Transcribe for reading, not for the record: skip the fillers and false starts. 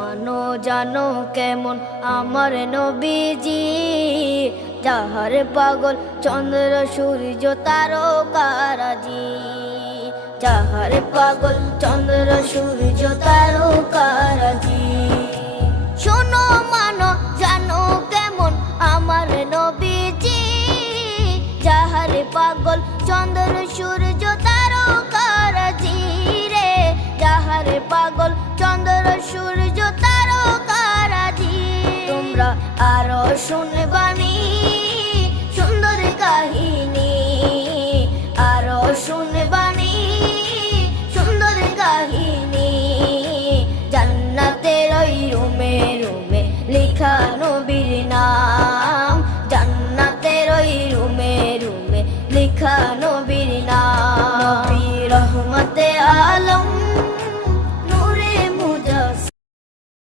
মানো জানো কেমন আমার নবীজি, যাহার পাগল চন্দ্র সূর্য তারকারাজি, যাহার পাগল চন্দ্র সূর্য তারকারাজি। শোনো মানো জানো কেমন আমার নবীজি, যাহার পাগল চন্দ্র সূর্য তারকারাজি রে, যাহার পাগল চন্দ্র সূর্য তারকারাজি। তোমরা আরো শুনে